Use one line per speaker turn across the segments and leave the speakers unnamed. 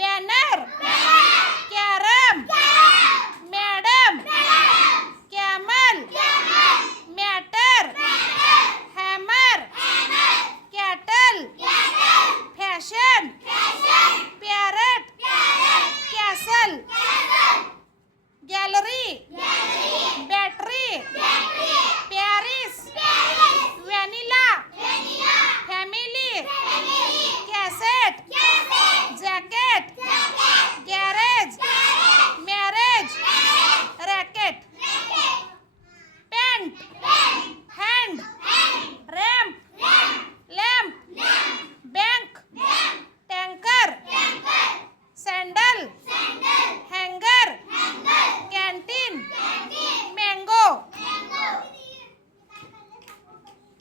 Yeah.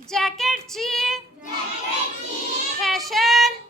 Jacket चाहिए fashion